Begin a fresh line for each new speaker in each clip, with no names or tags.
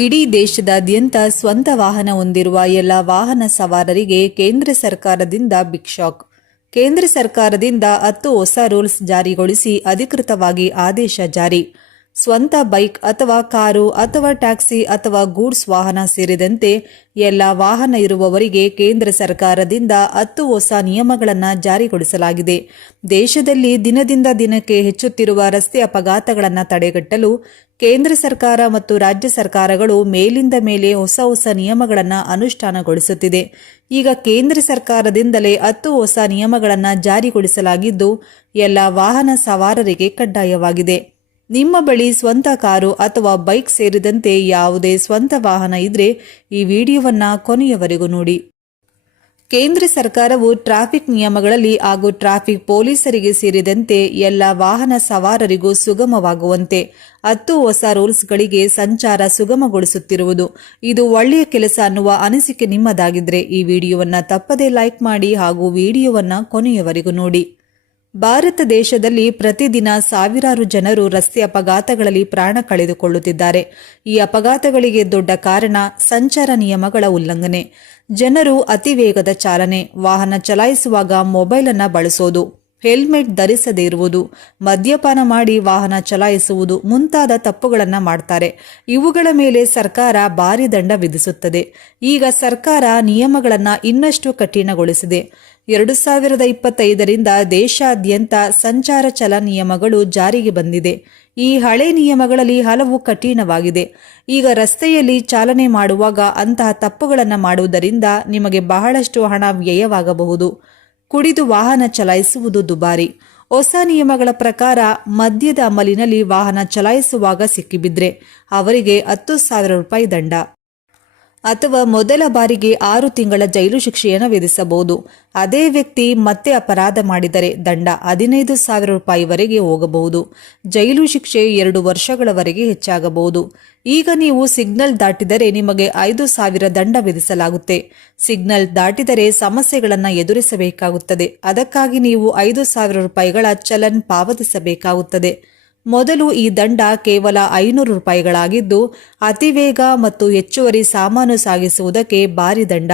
ಇಡೀ ದೇಶದಾದ್ಯಂತ ಸ್ವಂತ ವಾಹನ ಹೊಂದಿರುವ ಎಲ್ಲ ವಾಹನ ಸವಾರರಿಗೆ ಕೇಂದ್ರ ಸರ್ಕಾರದಿಂದ ಬಿಗ್ ಶಾಕ್. ಕೇಂದ್ರ ಸರ್ಕಾರದಿಂದ ಹತ್ತು ಹೊಸ ರೂಲ್ಸ್ ಜಾರಿಗೊಳಿಸಿ ಅಧಿಕೃತವಾಗಿ ಆದೇಶ ಜಾರಿ. ಸ್ವಂತ ಬೈಕ್ ಅಥವಾ ಕಾರು ಅಥವಾ ಟ್ಯಾಕ್ಸಿ ಅಥವಾ ಗೂಡ್ಸ್ ವಾಹನ ಸೇರಿದಂತೆ ಎಲ್ಲ ವಾಹನ ಇರುವವರಿಗೆ ಕೇಂದ್ರ ಸರ್ಕಾರದಿಂದ ಹತ್ತು ಹೊಸ ನಿಯಮಗಳನ್ನು ಜಾರಿಗೊಳಿಸಲಾಗಿದೆ. ದೇಶದಲ್ಲಿ ದಿನದಿಂದ ದಿನಕ್ಕೆ ಹೆಚ್ಚುತ್ತಿರುವ ರಸ್ತೆ ಅಪಘಾತಗಳನ್ನು ತಡೆಗಟ್ಟಲು ಕೇಂದ್ರ ಸರ್ಕಾರ ಮತ್ತು ರಾಜ್ಯ ಸರ್ಕಾರಗಳು ಮೇಲಿಂದ ಮೇಲೆ ಹೊಸ ಹೊಸ ನಿಯಮಗಳನ್ನು ಅನುಷ್ಠಾನಗೊಳಿಸುತ್ತಿದೆ. ಈಗ ಕೇಂದ್ರ ಸರ್ಕಾರದಿಂದಲೇ ಹತ್ತು ಹೊಸ ನಿಯಮಗಳನ್ನು ಜಾರಿಗೊಳಿಸಲಾಗಿದ್ದು, ಎಲ್ಲ ವಾಹನ ಸವಾರರಿಗೆ ಕಡ್ಡಾಯವಾಗಿದೆ. ನಿಮ್ಮ ಬಳಿ ಸ್ವಂತ ಕಾರು ಅಥವಾ ಬೈಕ್ ಸೇರಿದಂತೆ ಯಾವುದೇ ಸ್ವಂತ ವಾಹನ ಇದ್ರೆ ಈ ವಿಡಿಯೋವನ್ನ ಕೊನೆಯವರೆಗೂ ನೋಡಿ. ಕೇಂದ್ರ ಸರ್ಕಾರವು ಟ್ರಾಫಿಕ್ ನಿಯಮಗಳಲ್ಲಿ ಹಾಗೂ ಟ್ರಾಫಿಕ್ ಪೊಲೀಸರಿಗೆ ಸೇರಿದಂತೆ ಎಲ್ಲ ವಾಹನ ಸವಾರರಿಗೂ ಸುಗಮವಾಗುವಂತೆ ಹತ್ತು ಹೊಸ ರೂಲ್ಸ್ಗಳಿಗೆ ಸಂಚಾರ ಸುಗಮಗೊಳಿಸುತ್ತಿರುವುದು. ಇದು ಒಳ್ಳೆಯ ಕೆಲಸ ಅನ್ನುವ ಅನಿಸಿಕೆ ನಿಮ್ಮದಾಗಿದ್ರೆ ಈ ವಿಡಿಯೋವನ್ನು ತಪ್ಪದೇ ಲೈಕ್ ಮಾಡಿ ಹಾಗೂ ವಿಡಿಯೋವನ್ನು ಕೊನೆಯವರೆಗೂ ನೋಡಿ. ಭಾರತ ದೇಶದಲ್ಲಿ ಪ್ರತಿದಿನ ಸಾವಿರಾರು ಜನರು ರಸ್ತೆ ಅಪಘಾತಗಳಲ್ಲಿ ಪ್ರಾಣ ಕಳೆದುಕೊಳ್ಳುತ್ತಿದ್ದಾರೆ. ಈ ಅಪಘಾತಗಳಿಗೆ ದೊಡ್ಡ ಕಾರಣ ಸಂಚಾರ ನಿಯಮಗಳ ಉಲ್ಲಂಘನೆ. ಜನರು ಅತಿ ವೇಗದ ಚಾಲನೆ, ವಾಹನ ಚಲಾಯಿಸುವಾಗ ಮೊಬೈಲ್ ಅನ್ನು ಬಳಸೋದು, ಹೆಲ್ಮೆಟ್ ಧರಿಸದೇ ಇರುವುದು, ಮದ್ಯಪಾನ ಮಾಡಿ ವಾಹನ ಚಲಾಯಿಸುವುದು ಮುಂತಾದ ತಪ್ಪುಗಳನ್ನು ಮಾಡ್ತಾರೆ. ಇವುಗಳ ಮೇಲೆ ಸರ್ಕಾರ ಭಾರಿ ದಂಡ ವಿಧಿಸುತ್ತದೆ. ಈಗ ಸರ್ಕಾರ ನಿಯಮಗಳನ್ನು ಇನ್ನಷ್ಟು ಕಠಿಣಗೊಳಿಸಿದೆ. ಎರಡು ಸಾವಿರದ ಇಪ್ಪತ್ತೈದರಿಂದ ದೇಶಾದ್ಯಂತ ಸಂಚಾರ ಚಲ ನಿಯಮಗಳು ಜಾರಿಗೆ ಬಂದಿದೆ. ಈ ಹಳೆ ನಿಯಮಗಳಲ್ಲಿ ಹಲವು ಕಠಿಣವಾಗಿದೆ. ಈಗ ರಸ್ತೆಯಲ್ಲಿ ಚಾಲನೆ ಮಾಡುವಾಗ ಅಂತಹ ತಪ್ಪುಗಳನ್ನು ಮಾಡುವುದರಿಂದ ನಿಮಗೆ ಬಹಳಷ್ಟು ಹಣ ವ್ಯಯವಾಗಬಹುದು. ಕುಡಿದು ವಾಹನ ಚಲಾಯಿಸುವುದು ದುಬಾರಿ. ಹೊಸ ನಿಯಮಗಳ ಪ್ರಕಾರ ಮದ್ಯದ ಅಮಲಿನಲ್ಲಿ ವಾಹನ ಚಲಾಯಿಸುವಾಗ ಸಿಕ್ಕಿಬಿದ್ರೆ ಅವರಿಗೆ ಹತ್ತು ಸಾವಿರ ರೂಪಾಯಿ ದಂಡ. ಅಥವಾ ಮೊದಲ ಬಾರಿಗೆ ಆರು ತಿಂಗಳ ಜೈಲು ಶಿಕ್ಷೆಯನ್ನು ವಿಧಿಸಬಹುದು. ಅದೇ ವ್ಯಕ್ತಿ ಮತ್ತೆ ಅಪರಾಧ ಮಾಡಿದರೆ ದಂಡ ಹದಿನೈದು ಸಾವಿರ ರೂಪಾಯಿವರೆಗೆ ಹೋಗಬಹುದು. ಜೈಲು ಶಿಕ್ಷೆ ಎರಡು ವರ್ಷಗಳವರೆಗೆ ಹೆಚ್ಚಾಗಬಹುದು. ಈಗ ನೀವು ಸಿಗ್ನಲ್ ದಾಟಿದರೆ ನಿಮಗೆ ಐದು ಸಾವಿರ ದಂಡ ವಿಧಿಸಲಾಗುತ್ತೆ. ಸಿಗ್ನಲ್ ದಾಟಿದರೆ ಸಮಸ್ಯೆಗಳನ್ನು ಎದುರಿಸಬೇಕಾಗುತ್ತದೆ. ಅದಕ್ಕಾಗಿ ನೀವು ಐದು ಸಾವಿರ ರೂಪಾಯಿಗಳ ಚಲನ್ ಪಾವತಿಸಬೇಕಾಗುತ್ತದೆ. ಮೊದಲು ಈ ದಂಡ ಕೇವಲ ಐನೂರು ರೂಪಾಯಿಗಳಾಗಿದ್ದು, ಅತಿವೇಗ ಮತ್ತು ಹೆಚ್ಚುವರಿ ಸಾಮಾನು ಸಾಗಿಸುವುದಕ್ಕೆ ಭಾರಿ ದಂಡ.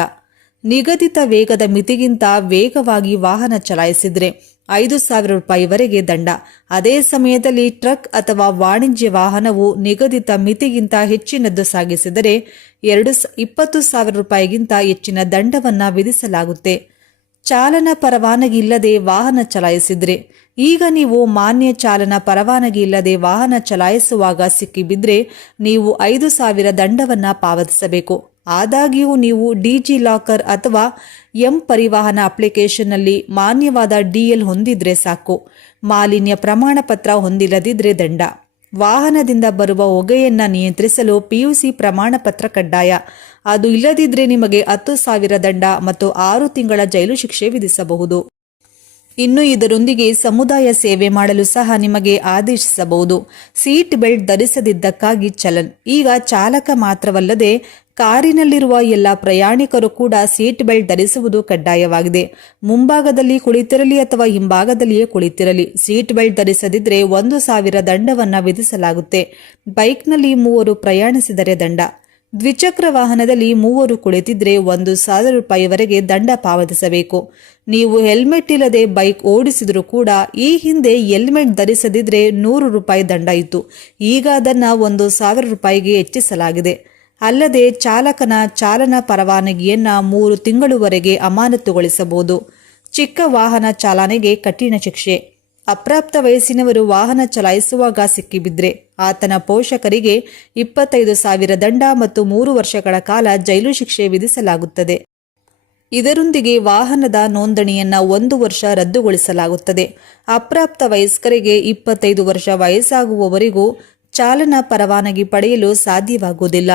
ನಿಗದಿತ ವೇಗದ ಮಿತಿಗಿಂತ ವೇಗವಾಗಿ ವಾಹನ ಚಲಾಯಿಸಿದ್ರೆ ಐದು ಸಾವಿರ ರೂಪಾಯಿವರೆಗೆ ದಂಡ. ಅದೇ ಸಮಯದಲ್ಲಿ ಟ್ರಕ್ ಅಥವಾ ವಾಣಿಜ್ಯ ವಾಹನವು ನಿಗದಿತ ಮಿತಿಗಿಂತ ಹೆಚ್ಚಿನದ್ದು ಸಾಗಿಸಿದರೆ ಎರಡು ಇಪ್ಪತ್ತು ಸಾವಿರ ರೂಪಾಯಿಗಿಂತ ಹೆಚ್ಚಿನ ದಂಡವನ್ನು ವಿಧಿಸಲಾಗುತ್ತೆ. ಚಾಲನಾ ಪರವಾನಗಿ ಇಲ್ಲದೆ ವಾಹನ ಚಲಾಯಿಸಿದ್ರೆ. ಈಗ ನೀವು ಮಾನ್ಯ ಚಾಲನಾ ಪರವಾನಗಿ ಇಲ್ಲದೆ ವಾಹನ ಚಲಾಯಿಸುವಾಗ ಸಿಕ್ಕಿಬಿದ್ರೆ ನೀವು ಐದು ಸಾವಿರ ದಂಡವನ್ನು ಪಾವತಿಸಬೇಕು. ಆದಾಗ್ಯೂ ನೀವು ಡಿಜಿ ಲಾಕರ್ ಅಥವಾ ಎಂ ಪರಿವಾಹನ ಅಪ್ಲಿಕೇಶನ್ನಲ್ಲಿ ಮಾನ್ಯವಾದ ಡಿಎಲ್ ಹೊಂದಿದ್ರೆ ಸಾಕು. ಮಾಲಿನ್ಯ ಪ್ರಮಾಣ ಪತ್ರ ಹೊಂದಿಲ್ಲದಿದ್ರೆ ದಂಡ. ವಾಹನದಿಂದ ಬರುವ ಹೊಗೆಯನ್ನ ನಿಯಂತ್ರಿಸಲು ಪಿಯುಸಿ ಪ್ರಮಾಣ ಪತ್ರ ಕಡ್ಡಾಯ. ಅದು ಇಲ್ಲದಿದ್ರೆ ನಿಮಗೆ ಹತ್ತು ಸಾವಿರ ದಂಡ ಮತ್ತು ಆರು ತಿಂಗಳ ಜೈಲು ಶಿಕ್ಷೆ ವಿಧಿಸಬಹುದು. ಇನ್ನು ಇದರೊಂದಿಗೆ ಸಮುದಾಯ ಸೇವೆ ಮಾಡಲು ಸಹ ನಿಮಗೆ ಆದೇಶಿಸಬಹುದು. ಸೀಟ್ ಬೆಲ್ಟ್ ಧರಿಸದಿದ್ದಕ್ಕಾಗಿ ಚಲನ್. ಈಗ ಚಾಲಕ ಮಾತ್ರವಲ್ಲದೆ ಕಾರಿನಲ್ಲಿರುವ ಎಲ್ಲ ಪ್ರಯಾಣಿಕರು ಕೂಡ ಸೀಟ್ ಬೆಲ್ಟ್ ಧರಿಸುವುದು ಕಡ್ಡಾಯವಾಗಿದೆ. ಮುಂಭಾಗದಲ್ಲಿ ಕುಳಿತಿರಲಿ ಅಥವಾ ಹಿಂಭಾಗದಲ್ಲಿಯೇ ಕುಳಿತಿರಲಿ, ಸೀಟ್ ಬೆಲ್ಟ್ ಧರಿಸದಿದ್ದರೆ ಒಂದು ಸಾವಿರ ದಂಡವನ್ನು ವಿಧಿಸಲಾಗುತ್ತೆ. ಬೈಕ್ನಲ್ಲಿ ಮೂವರು ಪ್ರಯಾಣಿಸಿದರೆ ದಂಡ. ದ್ವಿಚಕ್ರ ವಾಹನದಲ್ಲಿ ಮೂವರು ಕುಳಿತಿದ್ರೆ ಒಂದು ಸಾವಿರ ರೂಪಾಯಿವರೆಗೆ ದಂಡ ಪಾವತಿಸಬೇಕು. ನೀವು ಹೆಲ್ಮೆಟ್ ಇಲ್ಲದೆ ಬೈಕ್ ಓಡಿಸಿದರೂ ಕೂಡ ಈ ಹಿಂದೆ ಹೆಲ್ಮೆಟ್ ಧರಿಸದಿದ್ರೆ ನೂರು ರೂಪಾಯಿ ದಂಡ ಇತ್ತು. ಈಗ ಅದನ್ನು ಒಂದು ಸಾವಿರ ರೂಪಾಯಿಗೆ ಹೆಚ್ಚಿಸಲಾಗಿದೆ. ಅಲ್ಲದೆ ಚಾಲಕನ ಚಾಲನಾ ಪರವಾನಗಿಯನ್ನು ಮೂರು ತಿಂಗಳುವರೆಗೆ ಅಮಾನತುಗೊಳಿಸಬಹುದು. ಚಿಕ್ಕ ವಾಹನ ಚಾಲನೆಗೆ ಕಠಿಣ ಶಿಕ್ಷೆ. ಅಪ್ರಾಪ್ತ ವಯಸ್ಸಿನವರು ವಾಹನ ಚಲಾಯಿಸುವಾಗ ಸಿಕ್ಕಿಬಿದ್ರೆ ಆತನ ಪೋಷಕರಿಗೆ ಇಪ್ಪತ್ತೈದು ಸಾವಿರ ದಂಡ ಮತ್ತು ಮೂರು ವರ್ಷಗಳ ಕಾಲ ಜೈಲು ಶಿಕ್ಷೆ ವಿಧಿಸಲಾಗುತ್ತದೆ. ಇದರೊಂದಿಗೆ ವಾಹನದ ನೋಂದಣಿಯನ್ನು ಒಂದು ವರ್ಷ ರದ್ದುಗೊಳಿಸಲಾಗುತ್ತದೆ. ಅಪ್ರಾಪ್ತ ವಯಸ್ಕರಿಗೆ ಇಪ್ಪತ್ತೈದು ವರ್ಷ ವಯಸ್ಸಾಗುವವರೆಗೂ ಚಾಲನಾ ಪರವಾನಗಿ ಪಡೆಯಲು ಸಾಧ್ಯವಾಗುವುದಿಲ್ಲ.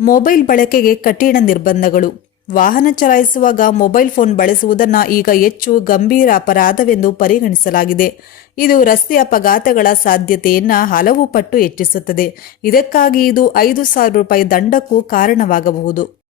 ಮೊಬೈಲ್ ಬಳಕೆಗೆ ಕಠಿಣ ನಿರ್ಬಂಧಗಳು. ವಾಹನ ಚಲಾಯಿಸುವಾಗ ಮೊಬೈಲ್ ಫೋನ್ ಬಳಸುವುದನ್ನು ಈಗ ಹೆಚ್ಚು ಗಂಭೀರ ಅಪರಾಧವೆಂದು ಪರಿಗಣಿಸಲಾಗಿದೆ. ಇದು ರಸ್ತೆ ಅಪಘಾತಗಳ ಸಾಧ್ಯತೆಯನ್ನು ಹಲವು ಪಟ್ಟು ಹೆಚ್ಚಿಸುತ್ತದೆ. ಇದಕ್ಕಾಗಿ ಇದು ಐದು ಸಾವಿರ ರೂಪಾಯಿ ದಂಡಕ್ಕೂ ಕಾರಣವಾಗಬಹುದು.